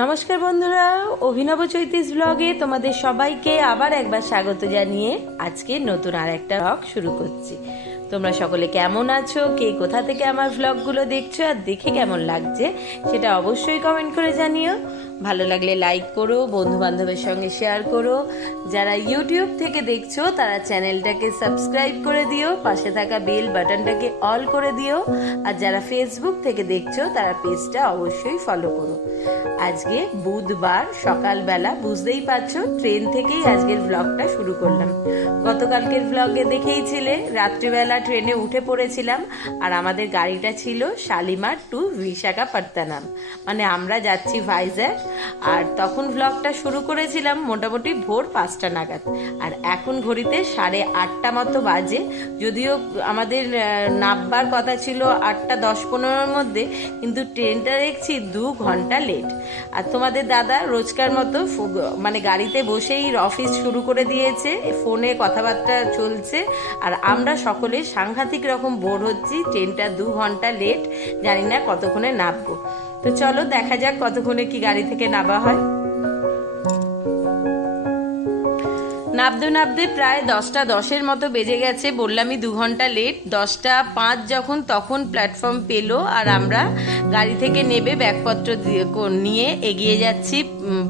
নমস্কার বন্ধুরা, অভিনব চৈতিস ব্লগে তোমাদের সবাইকে আবার একবার স্বাগত জানিয়ে আজকে নতুন আর একটা ব্লগ শুরু করছি। তোমরা সকলে কেমন আছো, কে কোথা থেকে আমার ব্লগগুলো দেখছো আর দেখে কেমন লাগছে সেটা অবশ্যই কমেন্ট করে জানিও। ভালো লাগলে লাইক করো, বন্ধু বান্ধবের সঙ্গে শেয়ার করো। যারা ইউটিউব থেকে দেখছো তারা চ্যানেলটাকে সাবস্ক্রাইব করে দিও, পাশে থাকা বেল বাটনটাকে অল করে দিও। আর যারা ফেসবুক থেকে দেখছো তারা পেজটা অবশ্যই ফলো করো। আজকে বুধবার সকালবেলা, বুঝতেই পারছো ট্রেন থেকেই আজকের ব্লগটা শুরু করলাম। গতকালকের ব্লগে দেখেইছিলে রাত্রিবেলা ট্রেনে উঠে পড়েছিলাম, আর আমাদের গাড়িটা ছিল শালিমার টু বিশাখাপত্তনম, মানে আমরা যাচ্ছি ভাইজ্যাগ। আর তখন ব্লগটা শুরু করেছিলাম মোটামুটি ভোর 5টা নাগাদ, আর এখন ঘড়িতে 8:30 মতো বাজে। যদিও আমাদের নামবার কথা ছিল 8:10-15-র মধ্যে, কিন্তু ট্রেনটা দেখছি 2 ঘন্টা লেট। আর তোমাদের দাদা রোজকার মতো মানে গাড়িতে বসেই অফিস শুরু করে দিয়েছে, ফোনে কথাবার্তা চলছে, আর আমরা সকলে সাংঘাতিক রকম বোর হচ্ছি। ট্রেনটা 2 ঘন্টা লেট, জানি না কতক্ষণে নামবো। তো চলো দেখা যাক কতক্ষণে কি গাড়ি থেকে নামা হয়। নামতে নামতে প্রায় 10:10-এর মতো বেজে গেছে। বললামই 2 ঘন্টা লেট। 10:05 যখন, তখন প্ল্যাটফর্ম পেলো, আর আমরা গাড়ি থেকে নেবে ব্যাগপত্র নিয়ে এগিয়ে যাচ্ছি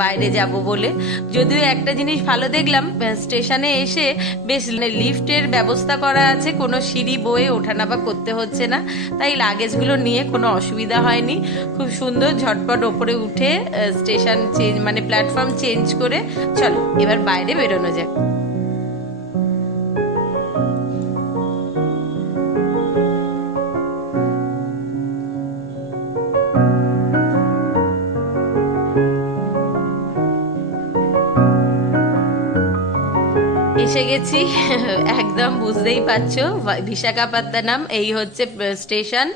বাইরে যাব বলে। যদিও একটা জিনিস ভালো দেখলাম, স্টেশনে এসে বেশ লিফটের ব্যবস্থা করা আছে, কোনো সিঁড়ি বয়ে ওঠানামা করতে হচ্ছে না, তাই লাগেজগুলো নিয়ে কোনো অসুবিধা হয়নি। খুব সুন্দর ঝটপট ওপরে উঠে স্টেশন চেঞ্জ মানে প্ল্যাটফর্ম চেঞ্জ করে চলো এবার বাইরে বেরোনো যাক। এসে গেছি, একদম বুঝতেই পারছো বিশাখাপত্তনম এই হচ্ছে স্টেশন,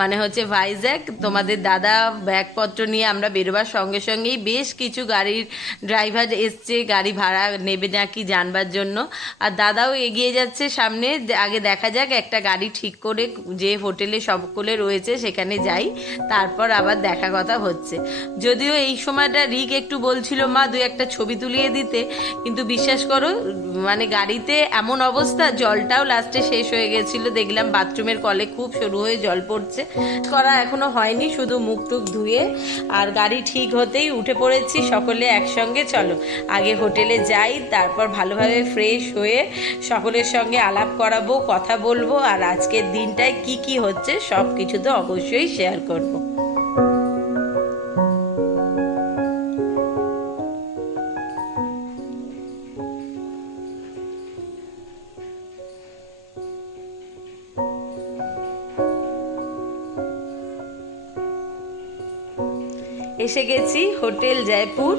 মানে হচ্ছে ভাইজ্যাগ। তোমাদের দাদা ব্যাগপত্র নিয়ে আমরা বেরোবার সঙ্গে সঙ্গেই বেশ কিছু গাড়ির ড্রাইভার এসছে, গাড়ি ভাড়া নেবে নাকি জানবার জন্য। আর দাদাও এগিয়ে যাচ্ছে সামনে। আগে দেখা যাক একটা গাড়ি ঠিক করে যে হোটেলে সকলে রয়েছে সেখানে যাই, তারপর আবার দেখা কথা হচ্ছে। যদিও এই সময়টা রিক একটু বলছিল মা 2-1 ছবি তুলিয়ে দিতে, কিন্তু বিশ্বাস করো মানে গাড়িতে এমন অবস্থা, জলটাও লাস্টে শেষ হয়ে গেছিল। দেখলাম বাথরুমের কলে খুব সরু হয়ে জল পড়ছে, করা এখনো হয়নি, শুধু মুখ টুক ধুয়ে। আর গাড়ি ঠিক হতেই উঠে পড়েছি সকলে একসঙ্গে। চলো আগে হোটেলে যাই, তারপর ভালোভাবে ফ্রেশ হয়ে সকলের সঙ্গে আলাপ করাবো, কথা বলবো, আর আজকের দিনটায় কি কি হচ্ছে সব কিছু তো অবশ্যই শেয়ার করবো। এসে গেছি হোটেল জয়পুর।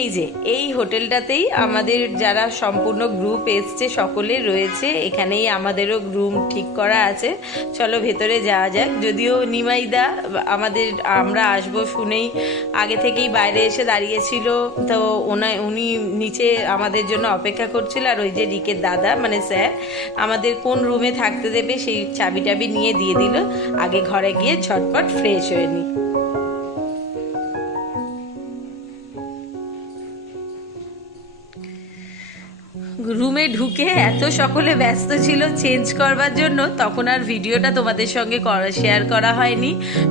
এই যে এই হোটেলটাতেই আমাদের যারা সম্পূর্ণ গ্রুপ এসছে সকলে রয়েছে, এখানেই আমাদেরও রুম ঠিক করা আছে। চলো ভেতরে যাওয়া যাক। যদিও নিমাইদা আমরা আসবো শুনেই আগে থেকেই বাইরে এসে দাঁড়িয়েছিল, তো উনি নিচে আমাদের জন্য অপেক্ষা করছিল। আর ওই যে রিকের দাদা মানে স্যার আমাদের কোন রুমে থাকতে দেবে সেই চাবি নিয়ে দিয়ে দিল। আগে ঘরে গিয়ে ঝটপট ফ্রেশ হয়ে নিই। রুমে ঢুকে এত সকলে ব্যস্ত ছিল চেঞ্জ করবার জন্য, তখন আর ভিডিওটা তোমাদের সঙ্গে শেয়ার করা হয়নি।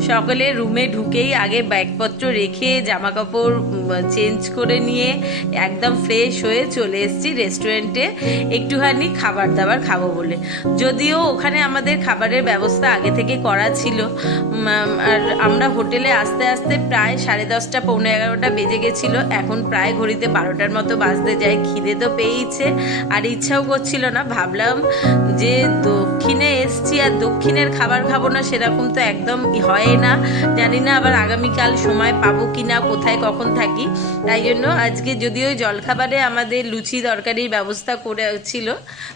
সকলে রুমে ঢুকেই আগে ব্যাগপত্র রেখে জামা কাপড় চেঞ্জ করে নিয়ে একদম ফ্রেশ হয়ে চলে এসেছি রেস্টুরেন্টে একটুখানি খাবার দাবার খাবো বলে। যদিও ওখানে আমাদের খাবারের ব্যবস্থা আগে থেকে করা ছিল। আর আমরা হোটেলে আস্তে আস্তে প্রায় 10:30-11:15 বেজে গেছিলো। এখন প্রায় ঘড়িতে 12টার মতো বাজতে যায়। খিদে তো পেয়েছে, আর ইচ্ছাও করছিল না। ভাবলাম যে দক্ষিণে এসছি আর দক্ষিণের খাবার খাবো না, সেরকম তো একদম হয় না। জানি না আবার আগামীকাল সময় পাবো কি না, কোথায় কখন থাকি। তাই জন্য আজকে যদিও জলখাবারে আমাদের লুচি তরকারির ব্যবস্থা করেছিল,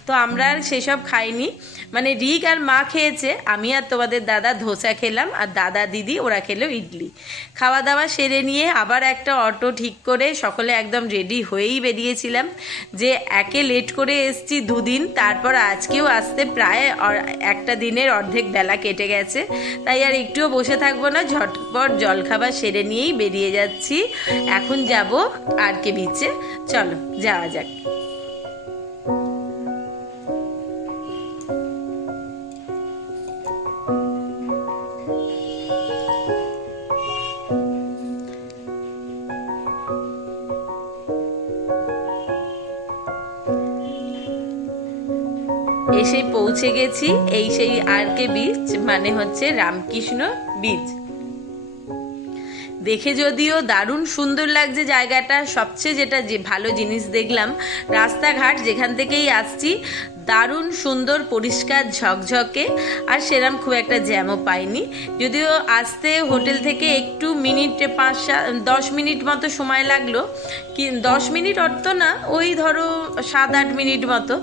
তো আমরা আর সেসব খাইনি। মানে রিক আর মা খেয়েছে, আমি আর তোমাদের দাদা ধোসা খেলাম, আর দাদা দিদি ওরা খেলো ইডলি। খাওয়া দাওয়া সেরে নিয়ে আবার একটা অটো ঠিক করে সকলে একদম রেডি হয়েই বেরিয়েছিলাম, যে একে লেট করে এসছি দুদিন, তারপর আজকেও আসতে প্রায় একটা দিনের অর্ধেক বেলা কেটে গেছে, তাই আর একটুও বসে থাকবো না, ঝটপট জলখাবার সেরে নিয়েই বেরিয়ে যাচ্ছি। এখন যাব আরকে বিচে, চলো যাওয়া যাক। এসে পৌঁছে গেছি এই সেই আরকে বিচ, মানে হচ্ছে রামকৃষ্ণ বিচ। দেখে যদিও দারুণ সুন্দর লাগছে জায়গাটা, সবচেয়ে যেটা যে ভালো জিনিস দেখলাম, রাস্তাঘাট যেখান থেকেই আসছি দারুণ সুন্দর, পরিষ্কার ঝকঝকে, আর সেরম খুব একটা জ্যামও পাইনি। যদিও আসতে হোটেল থেকে একটু মিনিট 5-10 মিনিট মতো সময় লাগলো, কি 10 মিনিট অর্থ না, ওই ধরো 7-8 মিনিট মতো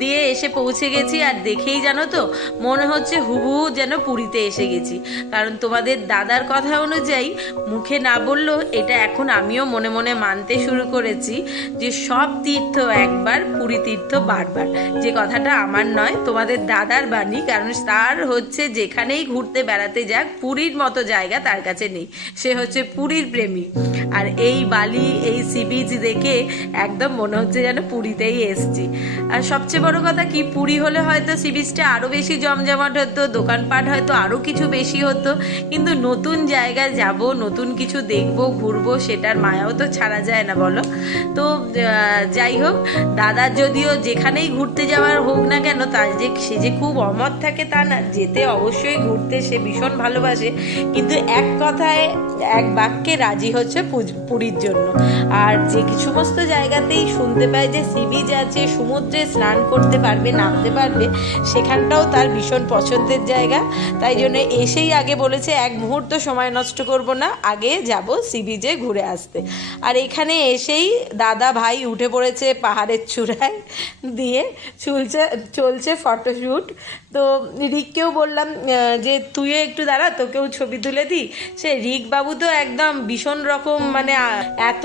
দিয়ে এসে পৌঁছে গেছি। আর দেখেই জানো তো মনে হচ্ছে হুবহু যেন পুরীতে এসে গেছি, কারণ তোমাদের দাদার কথা অনুযায়ী মুখে না বললেও এটা এখন আমিও মনে মনে মানতে শুরু করেছি যে সব তীর্থ একবার, পুরী তীর্থ বারবার। যে কথাটা আমার নয়, তোমাদের দাদার বাণী, কারণ তার হচ্ছে যেখানেই ঘুরতে বেড়াতে যাক পুরীর মতো জায়গা তার কাছে নেই, সে হচ্ছে পুরীর প্রেমী। আর এই বালি, এই সি বিচ দেখে একদম মনে হচ্ছে যেন পুরীতেই এসছি। আর সবচেয়ে বড় কথা কি, পুরী হলে হয়তো সি বিচটা আরও বেশি জমজমাট হতো, দোকানপাট হয়তো আরও কিছু বেশি হতো, কিন্তু নতুন জায়গায় যাব, নতুন কিছু দেখবো, ঘুরবো, সেটার মায়াও তো ছাড়া যায় না বলো। তো যাই হোক, দাদার যদিও যেখানেই ঘুরতে যাওয়ার হোক না কেন, তার যে সে যে খুব অমত থাকে তা না, যেতে অবশ্যই, ঘুরতে সে ভীষণ ভালোবাসে, কিন্তু এক কথায় এক বাক্যে রাজি হচ্ছে পুরীর জন্য। আর যে সমস্ত জায়গাতেই শুনতে পায় যে সি বিচ আছে, সমুদ্রে স্নান করতে পারবে, নামতে পারবে, সেখানটাও তার ভীষণ পছন্দের জায়গা। তাই জন্য এসেই আগে বলেছে এক মুহূর্ত সময় নষ্ট করব না, আগে যাব সি বিচে ঘুরে আসতে। আর এখানে এসেই দাদা ভাই উঠে পড়েছে পাহাড়ের চূড়ায়, দিয়ে চলছে ফটোশ্যুট। তো রিককেও বললাম যে তুইও একটু দাঁড়া, তোকেও ছবি তুলে দিই। সে রিক বাবু তো একদম ভীষণ রকম, মানে এত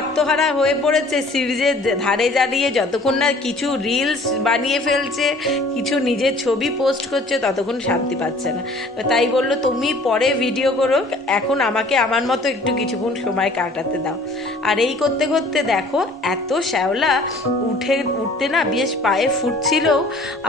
আত্মহারা হয়ে পড়েছে সিরিজের ধারে দাঁড়িয়ে, যতক্ষণ না কিছু রিলস বানিয়ে ফেলছে, কিছু নিজের ছবি পোস্ট করছে, ততক্ষণ শান্তি পাচ্ছে না। তাই বললো তুমি পরে ভিডিও করো, এখন আমাকে আমার মতো একটু কিছুক্ষণ সময় কাটাতে দাও। আর এই করতে করতে দেখো এত শ্যাওলা, উঠতে না বেশ পায়ে ফুটছিল,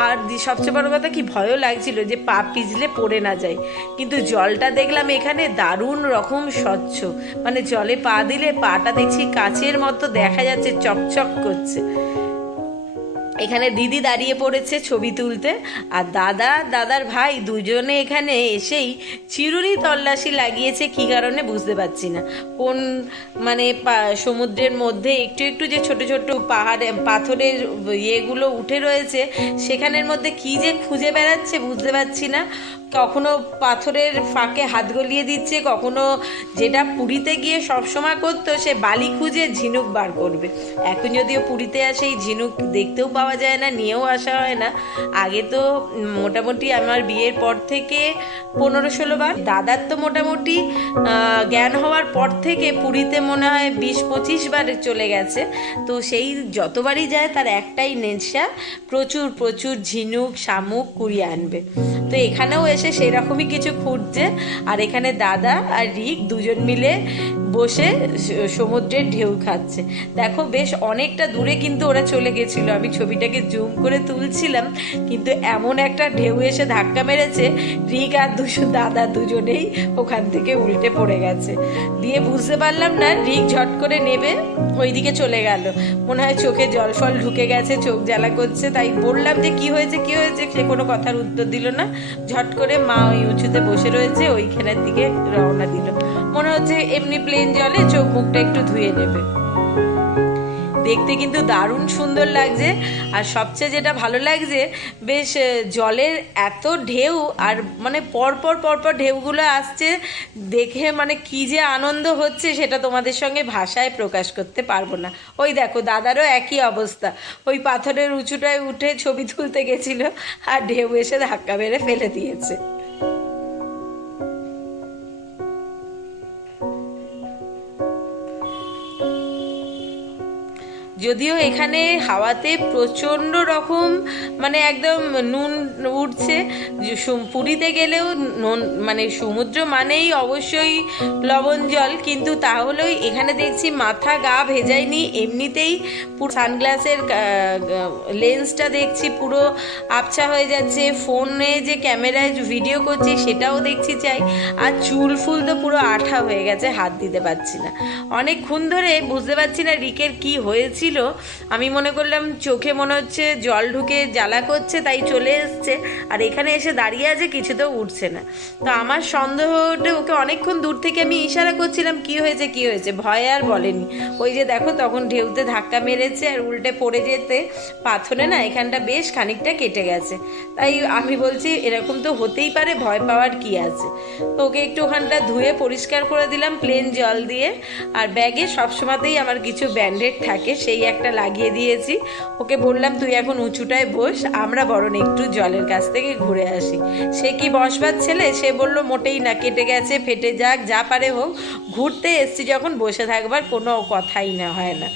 আর সবচেয়ে বড় কথা কি ভয়ও লাগছিল যে পা পিছলে পড়ে না যায়। কিন্তু জলটা দেখলাম এখানে দারুণ রকম স্বচ্ছ, মানে জলে পা দিলে পাটা দেখছি কাচের মতো দেখা যাচ্ছে, চকচক করছে। এখানে দিদি দাঁড়িয়ে পড়েছে ছবি তুলতে, আর দাদার ভাই দুজনে এখানে এসেই চিরুনি তল্লাশি লাগিয়েছে, কী কারণে বুঝতে পারছি না। কোন মানে সমুদ্রের মধ্যে একটু একটু যে ছোট ছোট পাথরের ইয়েগুলো উঠে রয়েছে, সেখানের মধ্যে কী যে খুঁজে বেড়াচ্ছে বুঝতে পারছি না। কখনো পাথরের ফাঁকে হাত গলিয়ে দিচ্ছে, কখনো যেটা পুরীতে গিয়ে সবসময় করতো, সে বালি খুঁজে ঝিনুক বার করবে। এখন যদিও পুরীতে আসে এই ঝিনুক দেখতেও পাওয়া যায় না, নিয়েও আসা হয় না। আগে তো মোটামুটি আমার বিয়ের পর থেকে 15-16 বার, দাদার তো মোটামুটি জ্ঞান হওয়ার পর থেকে পুরীতে মনে হয় 20-25 বার চলে গেছে। তো সেই যতবারই যায় তার একটাই নেশা, প্রচুর প্রচুর ঝিনুক শামুক কুড়িয়ে আনবে। তো এখানেও এসে সেরকমই কিছু খুঁজছে। আর এখানে দাদা আর রিক দুজন মিলে বসে সমুদ্রের ঢেউ খাচ্ছে। দেখো বেশ অনেকটা দূরে কিন্তু ওরা চলে গেছিলো, আমি ছবিটাকে জুম করে তুলছিলাম, কিন্তু এমন একটা ঢেউ এসে ধাক্কা মেরেছে, রিক আর দাদা দুজনেই ওখান থেকে উল্টে পড়ে গেছে। দিয়ে বুঝতে পারলাম না, রিক ঝট করে নেবে ওইদিকে চলে গেল, মনে হয় চোখে জল ফল ঢুকে গেছে, চোখ জ্বালা করছে। তাই বললাম যে কি হয়েছে, সে কোনো কথার উত্তর দিল না। ঝট করে মা ওই উঁচুতে বসে রয়েছে, ওইখানের দিকে রওনা দিল, মনে হচ্ছে এমনি প্লেন জলে চোখ মুখটা একটু ধুয়ে নেবে। দেখতে কিন্তু দারুণ সুন্দর লাগছে। আর সবচেয়ে যেটা ভালো লাগছে, বেশ জলের এত ঢেউ, আর মানে পরপর পরপর ঢেউগুলো আসছে দেখে মানে কি যে আনন্দ হচ্ছে সেটা তোমাদের সঙ্গে ভাষায় প্রকাশ করতে পারবো না। ওই দেখো দাদারও একই অবস্থা, ওই পাথরের উঁচুটায় উঠে ছবি তুলতে গেছিল আর ঢেউ এসে ধাক্কা মেরে ফেলে দিয়েছে। যদিও এখানে হাওয়াতে প্রচণ্ড রকম মানে একদম নুন উঠছে। পুরীতে গেলেও মানে সমুদ্র মানেই অবশ্যই লবণ জল, কিন্তু তাহলেও এখানে দেখছি মাথা গা ভেজায়নি, এমনিতেই পুরো সানগ্লাসের লেন্সটা দেখছি পুরো আবছা হয়ে যাচ্ছে, ফোনে যে ক্যামেরায় ভিডিও করছি সেটাও দেখছি চাই, আর চুল ফুল তো পুরো আঠা হয়ে গেছে, হাত দিতে পারছি না। অনেকক্ষণ ধরে বুঝতে পারছি না রিকের কি হয়েছিল। আমি মনে করলাম চোখে মনে হচ্ছে জল ঢুকে জ্বালা করছে তাই চলে এসছে, আর এখানে এসে দাঁড়িয়ে আছে, কিছুতেও উঠছে না। তো আমার সন্দেহটা, ওকে অনেকক্ষণ দূর থেকে আমি ইশারা করছিলাম কি হয়েছে কি হয়েছে, ভয়ে আর বলেনি। ওই যে দেখো তখন ঢেউতে ধাক্কা মেরেছে আর উল্টে পড়ে যেতে পাথরে না এখানটা বেশ খানিকটা কেটে গেছে। তাই আমি বলছি এরকম তো হতেই পারে, ভয় পাওয়ার কি আছে। তো ওকে একটু ওখানটা ধুয়ে পরিষ্কার করে দিলাম প্লেন জল দিয়ে। আর ব্যাগে সবসময়তেই আমার কিছু ব্যান্ডেড থাকে, সেই একটা লাগিয়ে দিয়েছি। ওকে বললাম তুই এখন উঁচুটায় বস, আমরা বরং একটু জলের কাছ থেকে ঘুরে আসি। সে কি বসবার ছেলে, সে বলল মোটেই না, কেটে গেছে ফেটে যাক যা পারে হোক, ঘুরতে এসছি যখন বসে থাকবার কোনো কথাই না হয় না।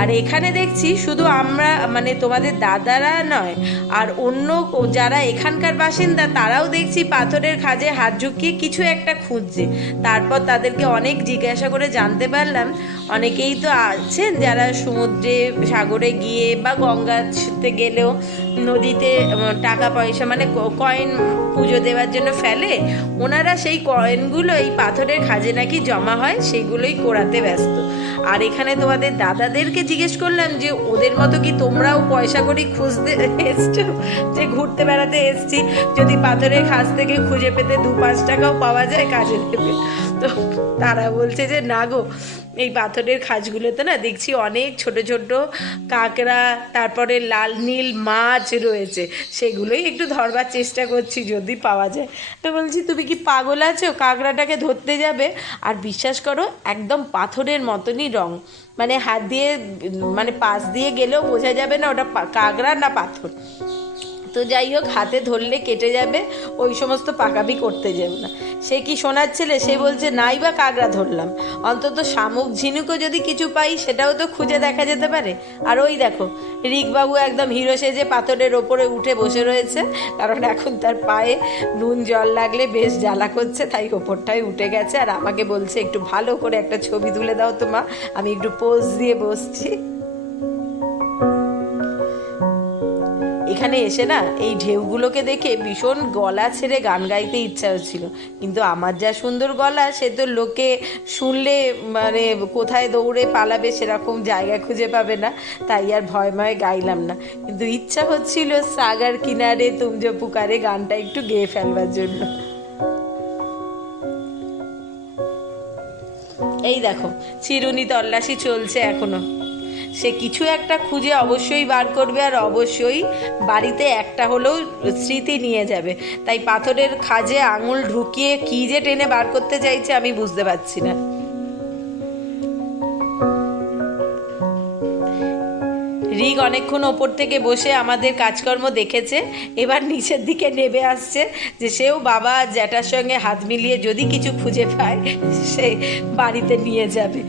আর এখানে দেখছি শুধু আমরা মানে তোমাদের দাদারা নয়, আর অন্য যারা এখানকার বাসিন্দা তারাও দেখছি পাথরের খাঁজে হাত ঝুঁকিয়ে কিছু একটা খুঁজছে। তারপর তাদেরকে অনেক জিজ্ঞাসা করে জানতে পারলাম অনেকেই তো আছেন যারা সমুদ্রে সাগরে গিয়ে বা গঙ্গাতে গেলেও নদীতে টাকা পয়সা মানে কয়েন পুজো দেওয়ার জন্য ফেলে, ওনারা সেই কয়েনগুলো এই পাথরের খাঁজে নাকি জমা হয়, সেগুলোই কোরাতে ব্যস্ত। আর এখানে তোমাদের দাদাদেরকে জিজ্ঞেস করলাম যে ওদের মতো কি তোমরাও পয়সা করি খুঁজতে এসছো, যে ঘুরতে বেড়াতে এসছি, যদি পাথরের খাঁজ থেকে খুঁজে পেতে 2-5 টাকাও পাওয়া যায় কাজে দেবে। তো তারা বলছে যে না গো, এই পাথরের খাঁজগুলোতে না দেখছি অনেক ছোট ছোট কাঁকড়া, তারপরে লাল নীল মাছ রয়েছে, সেগুলোই একটু ধরবার চেষ্টা করছি যদি পাওয়া যায়। তো বলছি তুমি কি পাগল আছো, কাঁকড়াটাকে ধরতে যাবে? আর বিশ্বাস করো একদম পাথরের মতনই রং, মানে হাত দিয়ে মানে পাশ দিয়ে গেলেও বোঝা যাবে না ওটা কাঁকড়া না পাথর। তো যাই হোক, হাতে ধরলে কেটে যাবে, ওই সমস্ত পাকাবি করতে যাবে না। সে কি শোনার ছেলে, সে বলছে নাই বা কাঁকড়া ধরলাম, অন্তত শামুক ঝিনুকও যদি কিছু পাই সেটাও তো খুঁজে দেখা যেতে পারে। আর ওই দেখো রিকবাবু একদম হিরো সেজে পাথরের ওপরে উঠে বসে রয়েছে, কারণ এখন তার পায়ে নুন জল লাগলে বেশ জ্বালা করছে, তাই ওপরটায় উঠে গেছে। আর আমাকে বলছে একটু ভালো করে একটা ছবি তুলে দাও তো মা, আমি একটু পোজ দিয়ে বসছি। এখানে এসে না এই ঢেউগুলোকে দেখে ভীষণ গলা ছেড়ে গান গাইতে ইচ্ছা হচ্ছিল, কিন্তু আমার যা সুন্দর গলা, সে তো লোকে শুনলে মানে কোথায় দৌড়ে পালাবে সেরকম জায়গা খুঁজে পাবে না, তাই আর ভয়ময় গাইলাম না। কিন্তু ইচ্ছা হচ্ছিল সাগর কিনারে তুম জো পুকারে গানটা একটু গেয়ে ফেলবার জন্য। এই দেখো চিরুনি তল্লাশি চলছে এখনো, সে কিছু একটা খুঁজে অবশ্যই বার করবে, আর অবশ্যই বাড়িতে একটা হলেও স্মৃতি নিয়ে যাবে। তাই পাথরের খাঁজে আঙুল ঢুকিয়ে কি যে টেনে বার করতে চাইছে আমি বুঝতে পারছি না। রিক অনেকক্ষণ ওপর থেকে বসে আমাদের কাজকর্ম দেখেছে, এবার নিচের দিকে নেমে আসছে যে সেও বাবা জ্যাঠার সঙ্গে হাত মিলিয়ে যদি কিছু খুঁজে পায় সে বাড়িতে নিয়ে যাবে।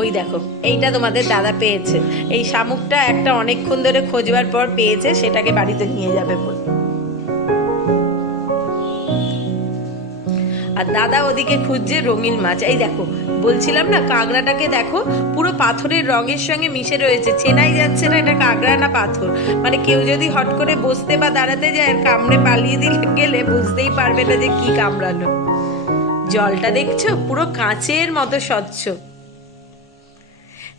ওই দেখো এইটা তোমাদের দাদা পেয়েছে, এই শামুকটা একটা অনেকক্ষণ ধরে খোঁজবার পর পেয়েছে, সেটাকে বাড়িতে নিয়ে যাবে বলে। আর দাদা ওদিকে খুঁজছে রঙিন মাছ। এই দেখো বলছিলাম না, কাঁকড়াটাকে দেখো পুরো পাথরের রঙের সঙ্গে মিশে রয়েছে, চেনাই যাচ্ছে না এটা কাঁকড়া না পাথর। মানে কেউ যদি হট করে বসতে বা দাঁড়াতে যায় আর কামড়ে পালিয়ে গেলে বুঝতেই পারবে না যে কি কামড়ানো। জলটা দেখছো পুরো কাঁচের মতো স্বচ্ছ।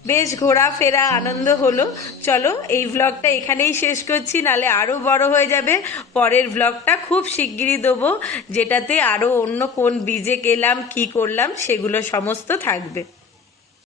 বেশ ঘোরাফেরা আনন্দ হলো। চলো এই ভ্লগটা এখানেই শেষ করছি, নালে আরও বড় হয়ে যাবে। পরের ভ্লগটা খুব শিগগিরই দেবো, যেটাতে আরও অন্য কোন বীজে গেলাম, কি করলাম সেগুলো সমস্ত থাকবে।